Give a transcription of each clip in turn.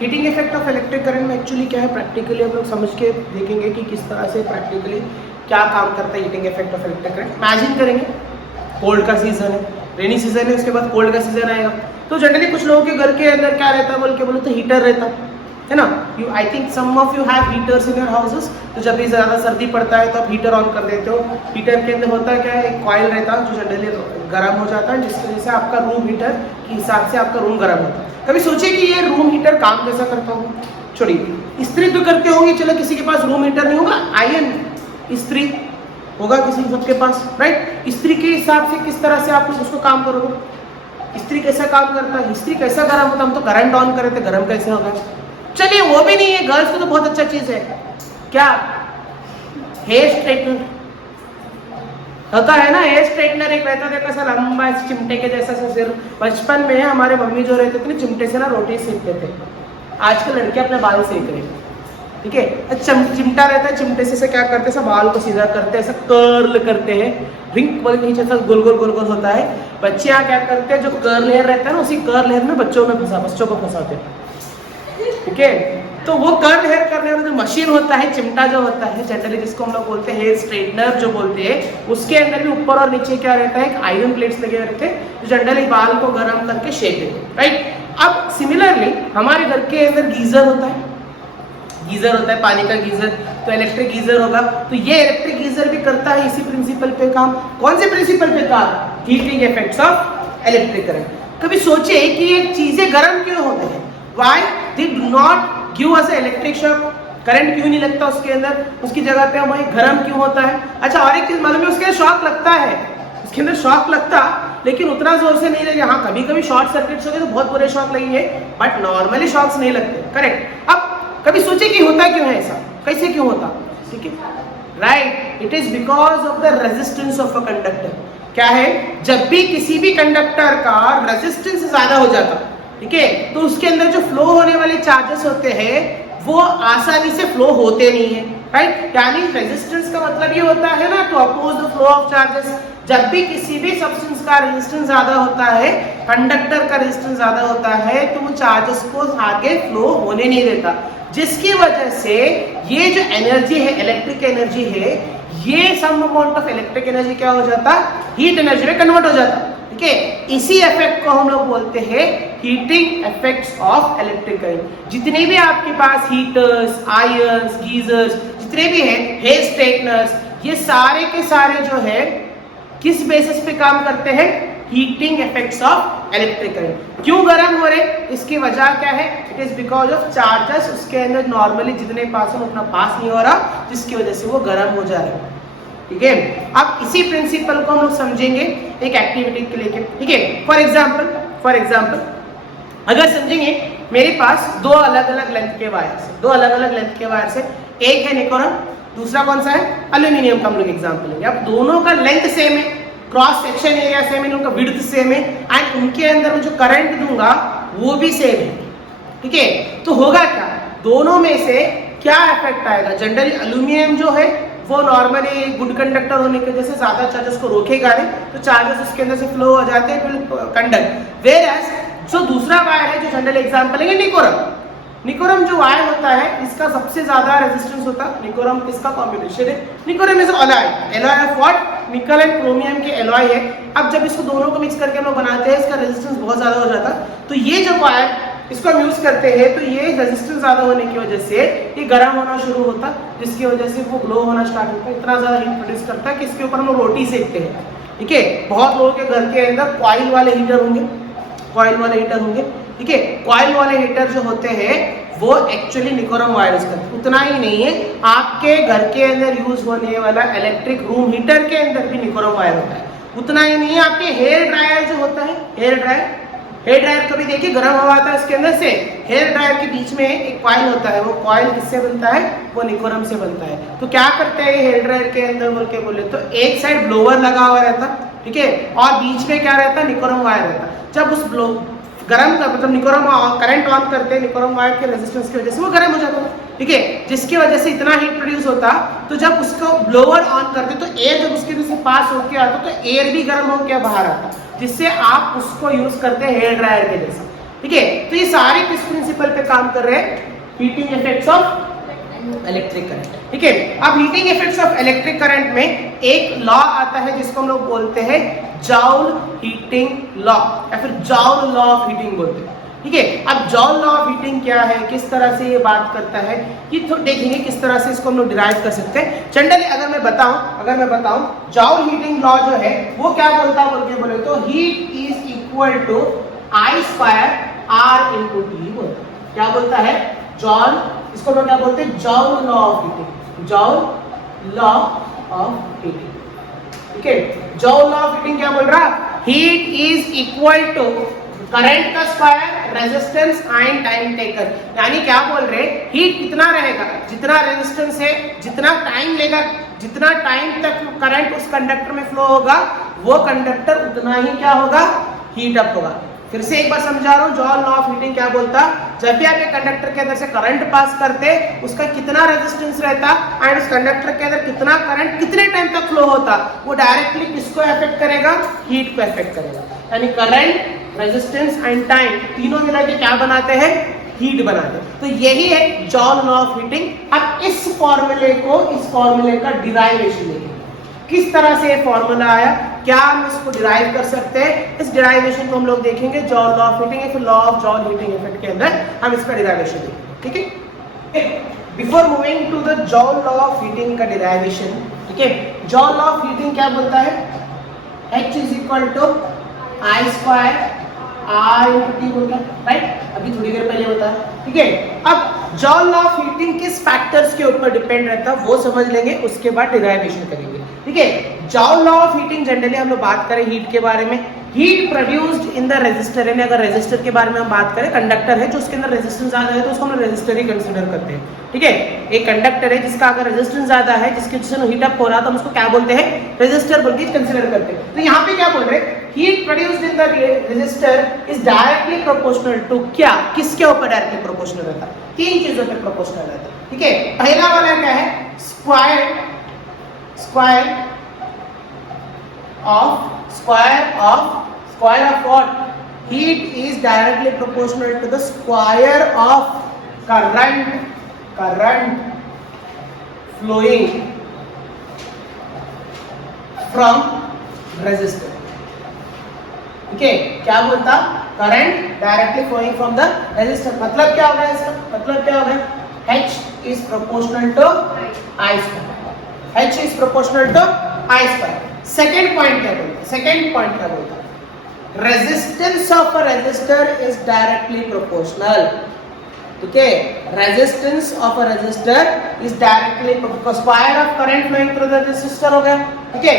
Heating effect of electric current में actually क्या है, प्रैक्टिकली हम लोग समझ के देखेंगे कि किस तरह से प्रैक्टिकली क्या काम करता है heating effect of electric current. Imagine करेंगे कोल्ड का सीजन है, रेनी सीजन है, उसके बाद कोल्ड का सीजन आएगा, तो जनरली कुछ लोगों के घर के अंदर क्या रहता है बोलो तो हीटर रहता है ना। You I think some of you have heaters in your houses. तो जब भी ज़्यादा सर्दी पड़ता है तो आप हीटर ऑन कर देते हो। हीटर के अंदर होता है क्या है, एक कॉइल रहता है जो जनरली गर्म हो जाता है, जिसकी वजह से आपका रूम हीटर के हिसाब से आपका रूम गर्म होता है। कभी सोचिए कि ये रूम हीटर काम कैसा करता होगा। छोड़िए, इस्त्री तो करते होंगे, चलो किसी के पास रूम हीटर नहीं होगा, आयरन इस्त्री होगा किसी सबके पास, राइट। इस्त्री के हिसाब से किस तरह से आप लोग उसको काम करोगे। इस्त्री कैसा काम करता है, इस्त्री कैसा गर्म होता है, हम तो करंट ऑन करे थे, गर्म कैसे होगा। चलिए वो भी नहीं है, गर्ल्स को तो बहुत अच्छा चीज है, क्या हेयर स्ट्रेटनर होता है ना। हेयर स्ट्रेटनर एक रहता था कैसा लंबा चिमटे के जैसा सा सिर। बचपन में हमारे मम्मी जो रहते थे चिमटे से ना रोटी सेकते थे। आजकल लड़के अपने बाल सेक रहे हैं, ठीक है। चिमटा रहता है, चिमटे से क्या करते हैं, बाल को सीधा करते हैं, ऐसा कर्ल करते हैं, रिंग वाले नीचे ऐसा गोल गोल होता है। बच्चे यहाँ क्या करते हैं, जो कर्ल हेयर रहता है ना, उसी कर्ल हेयर में बच्चों को फंसाते हैं, ठीक है। तो वो कर्ल हेयर करने वाला जो मशीन होता है, चिमटा जो होता है जनरली, जिसको हम लोग बोलते हैं हेयर स्ट्रेटनर जो बोलते हैं, उसके अंदर भी ऊपर और नीचे क्या रहता है, एक आयरन प्लेट्स लगे रहते हैं जो जनरली बाल को गर्म करके शेप देते हैं, राइट। अब सिमिलरली हमारे घर के अंदर गीजर होता है, पानी का गीजर, तो इलेक्ट्रिक गीजर होगा। तो ये इलेक्ट्रिक गीजर भी करता है इसी प्रिंसिपल पे काम। कौन से प्रिंसिपल पे काम, heating effects of electric current. कभी सोचे कि ये चीजें गर्म क्यों होते हैं, why they do not give us electric shock, current क्यों नहीं लगता उसके अंदर, उसकी जगह पे हमें गर्म क्यों होता है। अच्छा, और एक चीज मालूम है, उसके अंदर शॉक लगता है, उसके अंदर शॉक लगता लेकिन उतना जोर से नहीं लगेगा। हाँ, कभी कभी शॉर्ट सर्किट्स हो गए तो बहुत बुरे शॉक लगेंगे, बट नॉर्मली शॉक्स नहीं लगते, करेक्ट। अब कभी सोचे कि होता क्यों है ऐसा, कैसे क्यों होता, ठीक है, right. It is because of the resistance of a conductor. क्या है, जब भी किसी भी कंडक्टर का रेजिस्टेंस ज्यादा हो जाता, ठीक है, तो उसके अंदर जो फ्लो होने वाले चार्जेस होते हैं वो आसानी से फ्लो होते नहीं है, राइट। यानी रेजिस्टेंस का मतलब ये होता है ना, to oppose the flow of charges. जब भी किसी भी सब्सटेंस का रेजिस्टेंस ज्यादा होता है, कंडक्टर का रेजिस्टेंस ज्यादा होता है, तो वो चार्जेस को आगे फ्लो होने नहीं देता, जिसकी वजह से ये जो एनर्जी है, इलेक्ट्रिक एनर्जी है, ये some amount of electric energy क्या हो जाता, हीट एनर्जी में कन्वर्ट हो जाता, ठीक है। इसी इफेक्ट को हम लोग बोलते हैं heating effects of electric current. जितने भी आपके पास हीटर्स, आयरन्स, गीजर्स जितने भी हैं, हेयर स्ट्रेटनर्स, ये सारे के सारे जो है किस बेसिस पे काम करते हैं, heating effects of electric current. क्यों गर्म हो रहे, इसकी वजह क्या है, it is because of charges उसके अंदर नॉर्मली जितने पास है उतना पास नहीं हो रहा, जिसकी वजह से वो गर्म हो जा रहे हैं, ठीक है। अब इसी प्रिंसिपल को हम लोग समझेंगे एक एक्टिविटी के लेके, ठीक है। फॉर एग्जाम्पल अगर समझेंगे, मेरे पास दो अलग अलग लेंथ के वायर से, एक है निकोरम, दूसरा कौन सा है, एल्यूमिनियम का हम लोग एग्जाम्पल लेंगे। अब दोनों का लेंथ सेम है, क्रॉस सेक्शन एरिया सेम है, उनका विड्थ सेम है, एंड उनके अंदर मैं जो करंट दूंगा वो भी सेम है, ठीक है। तो होगा क्या, दोनों में से क्या इफेक्ट आएगा। जनरली एल्यूमिनियम जो है वो नॉर्मली गुड कंडक्टर होने की वजह से ज्यादा चार्जेस को रोकेगा नहीं, तो चार्जेस उसके अंदर से फ्लो हो जाते हैं, विल कंडक्ट। वेयरएज जो दूसरा वायर है, जो जनरल एग्जांपल है निकोरम जो वायर होता है, इसका सबसे ज्यादा रेजिस्टेंस होता है। निकोरम किसका कॉम्बिनेशन है, nichrome is alloy of what, nickel and chromium के एलॉय है। अब जब इसको दोनों को मिक्स करके हम लोग बनाते हैं, इसका रेजिस्टेंस बहुत ज्यादा हो जाता है, तो ये जो वायर इसको हम यूज करते हैं, तो ये रेजिस्टेंस ज्यादा होने की वजह से ये गर्म होना शुरू होता, जिसकी वजह से वो ग्लो होना स्टार्ट होता है, इतना ज्यादा हीट प्रोड्यूस करता है कि इसके ऊपर हम लोग रोटी सेकते हैं, ठीक है। बहुत लोगों के घर के अंदर कॉइल वाले हीटर होंगे, ठीक है। कॉइल वाले हीटर जो होते हैं वो एक्चुअली निकोरम वायर यूज करते हैं। उतना ही नहीं है, आपके घर के अंदर यूज होने वाला इलेक्ट्रिक रूम हीटर के अंदर भी निकोरम वायर होता है। उतना ही नहीं है, आपके हेयर ड्रायर जो होता है, हेयर ड्रायर कभी देखिए गर्म हवा आता है उसके अंदर से, हेयर ड्रायर के बीच में एक कॉइल होता है, वो कॉइल किससे बनता है, वो निकोरम से बनता है। तो क्या करते हैं हेयर ड्रायर के अंदर बोल के बोले तो एक साइड ब्लोअर लगा हुआ रहता, ठीक है, और बीच में क्या रहता, निकोरम वायर रहता। जब उस गर्म का मतलब निकोरम करंट ऑन करते हैं, निकोरम वायर के रेजिस्टेंस की वजह से वो गर्म हो जाता है, ठीक है, जिसकी वजह से इतना हीट प्रोड्यूस होता। तो जब उसको ब्लोअर ऑन करते तो एयर जब उसके से पास होके आता तो एयर भी गर्म होकर बाहर आता, जिससे आप उसको यूज करते हैं हेयर ड्रायर के जैसा। ठीक है, तो ये सारे किस प्रिंसिपल पे काम कर रहे हैं? Heating effects of electric current. ठीक है, अब heating effects of electric current में एक लॉ आता है जिसको हम लोग बोलते हैं जॉल हीटिंग लॉ या फिर जॉल लॉ ऑफ हीटिंग बोलते हैं। ठीक है, अब जॉल लॉ ऑफ हीटिंग क्या है, किस तरह से ये बात करता है, ये तो देखेंगे किस तरह से इसको हम लोग डिराइव कर सकते हैं। जनरली अगर मैं बताऊं जॉल हीटिंग लॉ जो है वो क्या बोलता है बोले तो heat is equal to I square R into T बोलता है। क्या बोलता है? जॉल, इसको लोग क्या बोलते हैं? Joule law of heating, Joule law of heating. ठीक है, जॉल लॉ ऑफ हीटिंग क्या बोल रहा? Heat is equal to current का square, resistance and time taken. यानी क्या बोल रहे हैं? हीट कितना रहेगा, जितना रेजिस्टेंस है, जितना टाइम लेगा, जितना टाइम तक करंट उस कंडक्टर में फ्लो होगा वो कंडक्टर उतना ही क्या होगा? हीट अप होगा। फिर से एक बार समझा रहा हूँ, जॉल लॉ ऑफ हीटिंग क्या बोलता? जब भी आप एक कंडक्टर के अंदर से करंट पास करते उसका कितना रेजिस्टेंस रहता एंड उस कंडक्टर के अंदर कितना करंट कितने टाइम तक फ्लो होता, वो डायरेक्टली किसको अफेक्ट करेगा? हीट को अफेक्ट करेगा। यानी करंट, रेजिस्टेंस एंड टाइम तीनों मिला के क्या बनाते हैं? हीट बनाते हैं। तो यही है जॉल लॉ ऑफ हीटिंग। अब इस फॉर्मूले का डिराइवेशन देखेंगे, किस तरह से ये फॉर्मूला आया, क्या हम इसको डिराइव कर सकते हैं। इस डिराइवेशन को हम लोग देखेंगे जॉल लॉ ऑफ हीटिंग या फिर law of joule heating effect के अंदर हम इसका डिराइवेशन देखेंगे। ठीक है, before moving to the joule law of heating का डिराइवेशन, ठीक है, जॉल लॉ ऑफ हीटिंग क्या बोलता है? H is equal to I square R into T बोलता है, राइट? अभी थोड़ी देर पहले बताया। ठीक है, अब जॉल लॉ ऑफ हीटिंग किस फैक्टर्स के ऊपर डिपेंड रहता है वो समझ लेंगे, उसके बाद डिराइवेशन करेंगे। ठीक है, जॉल लॉ ऑफ हीटिंग जनरली हम लोग बात करें हीट के बारे में, heat produced in the resistor. यानी अगर रेजिस्टर के बारे में हम बात करें, कंडक्टर है जो उसके अंदर रेजिस्टेंस ज्यादा है तो उसको हम रेजिस्टर ही कंसीडर करते हैं। ठीक है, एक कंडक्टर है जिसका अगर रेजिस्टेंस ज्यादा है, जिसके वजह से हीट अप हो रहा तो हम उसको क्या बोलते हैं? रेजिस्टर बोल के कंसीडर करते हैं। तो यहाँ पे क्या बोल रहे हैं? Heat produced in the resistor is directly proportional to क्या, किसके ऊपर डायरेक्टली प्रोपोर्शनल रहता है? तीन चीजों पे प्रोपोर्शनल रहता है। ठीक है, पहला वाला क्या है? Square of what? Heat is directly proportional to the square of current flowing from resistor. ठीक है, क्या बोलता? Current directly flowing from the resistor. मतलब क्या होगा इसका? मतलब क्या होगा? H is proportional to I square। H is proportional to I square। Second point क्या बोलता? Resistance of a resistor is directly proportional. ठीक है, resistance of a resistor is directly square of current flowing through the resistor हो गया। ठीक है,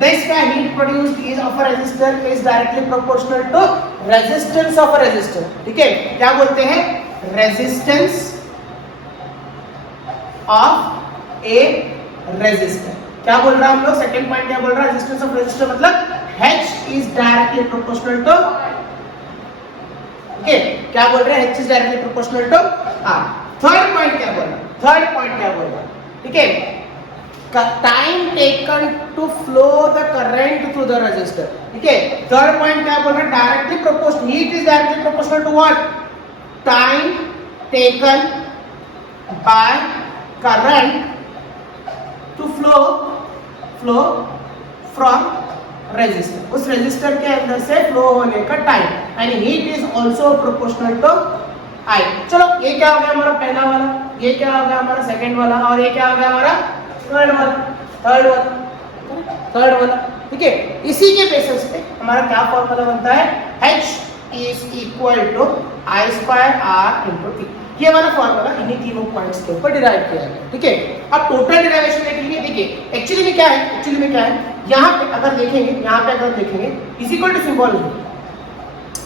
this का heat produced is of a resistor is directly proportional to resistance of a resistor. ठीक है, क्या बोलते हैं? Resistance of a resistor. क्या बोल रहा है हम लोग? सेकंड पॉइंट क्या बोल रहा है? रेजिस्टेंस ऑफ रेजिस्टर मतलब H is directly proportional to, okay, क्या बोल रहे हैं? H is directly proportional to R। Third point क्या बोल रहा है? ठीक है, time taken to flow the current through the resistor. ठीक है, थर्ड पॉइंट क्या बोल रहा है? Directly proportional, heat is directly proportional to what? Time taken by current to flow from resistor. उस रेजिस्टर के अंदर से फ्लो होने का time, and heat is also proportional to I। चलो, ये क्या हो गया हमारा पहला वाला, ये क्या हो गया हमारा सेकंड वाला, और ये क्या हो गया हमारा थर्ड वाला। ठीक है, इसी के बेसिस पे हमारा क्या फॉर्मूला बनता है? H is equal to I square R into T। ये वाला फॉर्मूला इन्हीं तीनों पॉइंट्स के ऊपर डिराइव किया गया। ठीक है, अब टोटल डिराइवेशन देखेंगे। देखिए एक्चुअली में क्या है, यहाँ पे अगर देखेंगे इज इक्वल टू सिंबल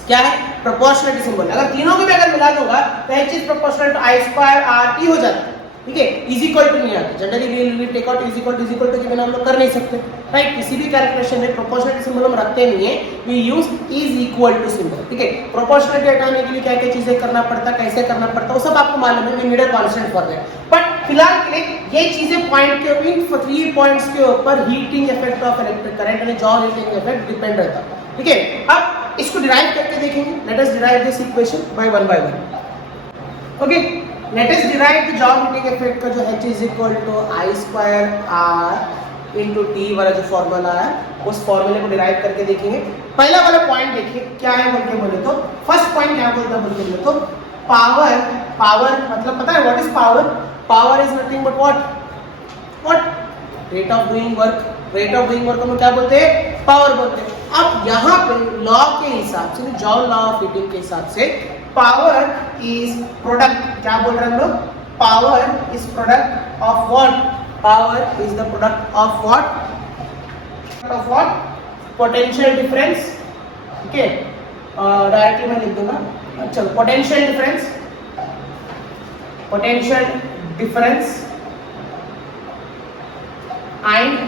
क्या है? Proportionality symbol. अगर तीनों को भी अगर मिला दूंगा तो H is proportional to I square R T हो जाता है। ठीक है, इज इक्वल टू नहीं आता, generally we take out is equal to के बिना हम लोग कर नहीं सकते, राइट। किसी भी कैलकुलेशन में प्रोपोर्शनलिटी सिंबल हम रखते नहीं है, we use is equal to symbol, ठीक है। प्रोपोर्शनलिटी हटाने के लिए क्या क्या चीजें करना पड़ता, कैसे करना पड़ता, वो सब आपको मालूम है, we need a constant for that. But फिलहाल के लिए ये चीजें पॉइंट के ऊपर 3 पॉइंट्स के ऊपर heating effect of electric current यानी जॉ हीटिंग इफेक्ट डिपेंड रहता है, ठीक है। अब इसको डिराइव करके देखेंगे, let us derive this equation by one. Okay, let us derive the joule heating effect का जो h is equal to I square are into t वाला जो फॉर्मूला है, उस फॉर्मूले को डिराइव करके देखेंगे। पहला वाला पॉइंट देखिए क्या है बोल के बोले तो, फर्स्ट पॉइंट क्या बोलता है बोल के बोले तो, पावर मतलब पता है what is power? Power is nothing but what rate of doing work. Rate of doing work को क्या बोलते हैं? पावर बोलते हैं। अब यहाँ पे लॉ के हिसाब से, जॉन लॉ ऑफ हीटिंग के हिसाब से, पावर इज प्रोडक्ट, क्या बोल रहे हैं हम लोग? Power is product of what? Power is the product of what? Of what? Potential difference, ठीक है। डायरेक्टली मैं लिख दूंगा, चलो, potential difference, potential difference and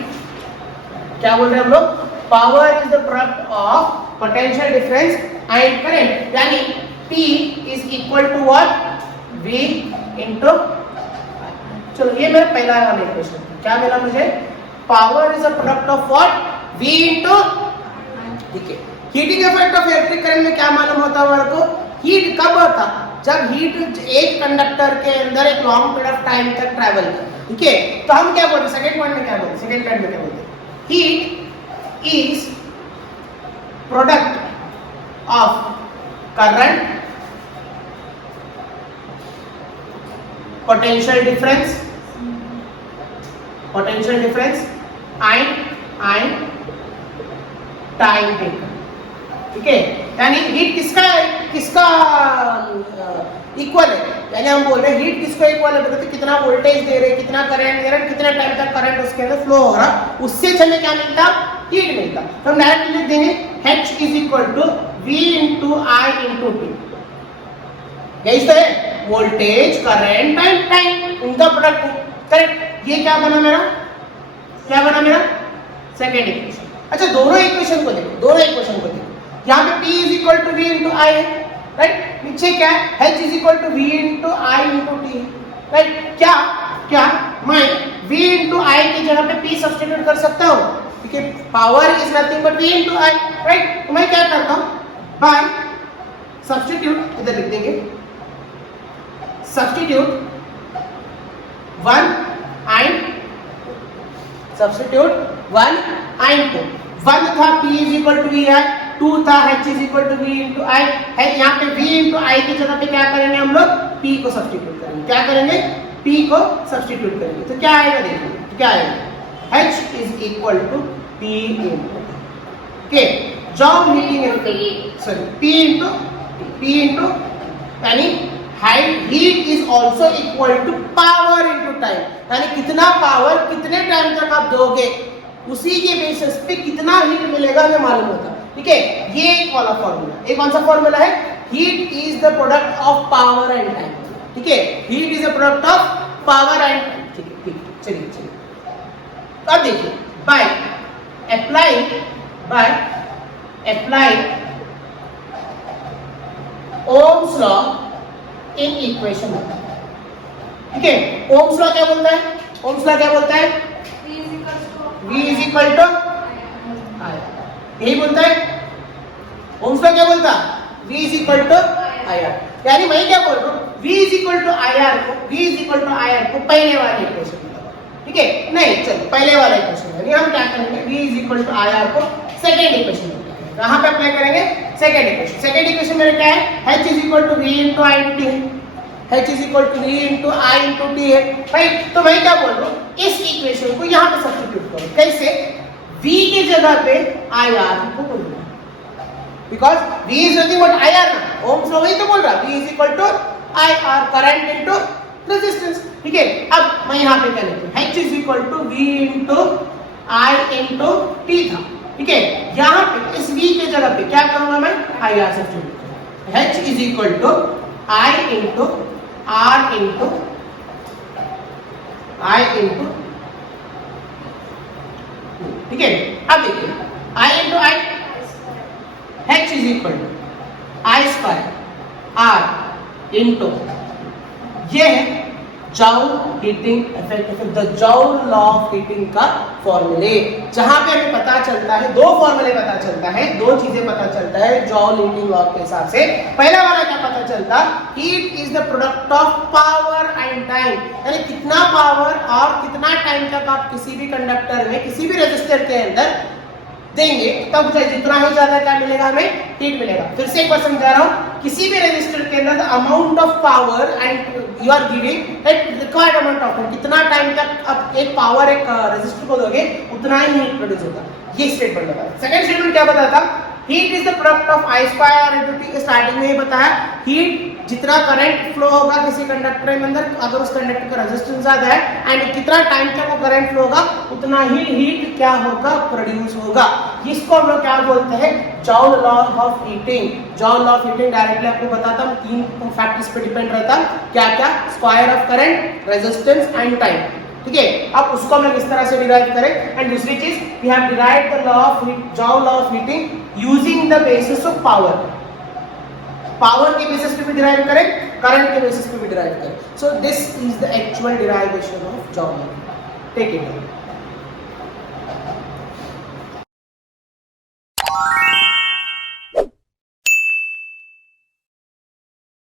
क्या बोल रहे हैं हम लोग? Power is the product of potential difference and current, यानी P is equal to what? V into, चलो ये मेरा पहला वाला इक्वेशन, क्या मिला मुझे? Power is a product of what? V into, ठीक है। Heating effect of electric current में क्या मालूम होता है हमारे को? हीट कब होता? जब हीट एक कंडक्टर के अंदर एक लॉन्ग पीरियड ऑफ टाइम तक ट्रैवल करे, ठीक है। तो हम क्या बोलते हैं सेकंड पॉइंट में? क्या बोलते हैं सेकंड पॉइंट में? क्या बोलते हैं? Heat is product of current, potential difference and time taken, ठीक है। यानी हीट किसका इक्वल है, यानी हम बोल रहे हैं हीट किसको इक्वल है? बोलते कितना वोल्टेज दे रहे, कितना करंट दे रहे, कितना टाइम तक करंट उसके अंदर फ्लो हो रहा, उससे हमें क्या मिलता? हीट मिलता। तो हम डायरेक्टली लिख देंगे H is equal to V into I into T, यही तो है, वोल्टेज, करंट एंड टाइम, उनका प्रोडक्ट है, करेक्ट। ये क्या बना मेरा? क्या बना मेरा? Second equation. अच्छा, दोनों इक्वेशन को देखो, यहाँ पे P is equal to V into I है, राइट। नीचे क्या है? H is equal to V into I into T, right. क्या मैं V इंटू आई की जगह पे P सब्स्टिट्यूट कर सकता हूँ, ठीक है। Power is nothing but V into I, right. तो मैं क्या करता हूँ? बाय सब्स्टिट्यूट, इधर लिख देंगे, substitute 1 and 2। 1 था P is equal to V है, 2 था H is equal to V into I है। यहाँ पे V into I की जगह पे क्या करेंगे हम लोग? P को सब्स्टिट्यूट करेंगे। क्या करेंगे? P को सब्स्टिट्यूट करेंगे। तो क्या आएगा देखिए, तो क्या आएगा? H is equal to P into, okay, जॉब heating effect, sorry P into यानी heat is also equal to power into time, यानी कितना पावर कितने टाइम तक आप दोगे, उसी के बेसिस पे कितना हीट मिलेगा हमें मालूम होता है, ठीक है। ये एक वाला फॉर्मूला, एक कौन सा फॉर्मूला है? Heat is the product of power and time, ठीक है। Heat is the product of power and time, ठीक है। चलिए अब देखिए, bye apply Ohm's law in equation, ठीक है। ओम्स लॉ क्या बोलता है? ओम्स लॉ क्या बोलता है? V is equal to I, यही बोलता है ओम्स लॉ। क्या बोलता? V is equal to IR, यानी मैं क्या बोल रहा हूँ? V is equal to IR को पहले वाले इक्वेशन, ठीक है। नहीं, चलो पहले वाला इक्वेशन, यानी हम क्या करेंगे? V is equal to IR को सेकेंड इक्वेशन, कहाँ पे अप्लाई करेंगे? Second equation. सेकेंड इक्वेशन मेरे क्या है? H is equal to V into I into T है, H is equal to V into I into T है, राइट। तो मैं क्या बोल रहा हूँ? इस इक्वेशन को यहाँ पे सब्स्टिट्यूट करो, कैसे? V की जगह पे IR को बोल दो, because V is nothing but IR ना, ओम्स लॉ वही तो बोल रहा, V is equal to IR, current into resistance, ठीक है। अब मैं यहाँ पे क्या लिखूँ? H is equal to V into I into T था, ठीक है। यहाँ पे इस V के जगह पे क्या करूंगा मैं? IR सब्स्टिट्यूट करूंगा। H is equal to I into R into I into, ठीक है। अब देखिए I into I, H is equal to I square are into, ये है Joule heating effect, the Joule law of heating का फॉर्मूले, जहां पे हमें पता चलता है, दो फॉर्मूले पता चलता है, दो चीजें पता चलता है जाउल हीटिंग लॉ के हिसाब से। पहला वाला क्या पता चलता, heat is the product of power and time, यानी कितना पावर और कितना टाइम तक आप किसी भी कंडक्टर में, किसी भी रेजिस्टर के अंदर देंगे, तब जितना ही ज्यादा क्या मिलेगा, हमें हीट मिलेगा। फिर से एक बार समझा रहा हूं, किसी भी रेजिस्टर के अंदर amount of power and you are giving at required amount of time, कितना टाइम तक आप एक पावर एक रेजिस्टर को दोगे उतना ही हीट प्रोड्यूस होगा, ये स्टेटमेंट बताया। सेकंड स्टेटमेंट क्या बताता, heat is the product of I square into T, starting में ये बताया हीट जितना करंट फ्लो होगा किसी कंडक्टर के अंदर, अगर उस कंडक्टर का रेजिस्टेंस ज्यादा है एंड कितना टाइम तक वो करंट फ्लो होगा उतना ही हीट क्या होगा, प्रोड्यूस होगा। इसको हम लोग क्या बोलते हैं, Joule law of heating. Joule law of heating directly आपको बताता हूं, तीन फैक्टर्स पे डिपेंड रहता है, क्या क्या, square of current, resistance and time, ठीक है। अब उसको हम लोग इस तरह से डिराइव करें। एंड दूसरी चीज, we have derived the law of Joule law of heating using the basis of power, power के बेसिस पे भी डिराइव करें, करंट के बेसिस पे भी डिराइव करें। So this is the actual derivation of Joule law, take it.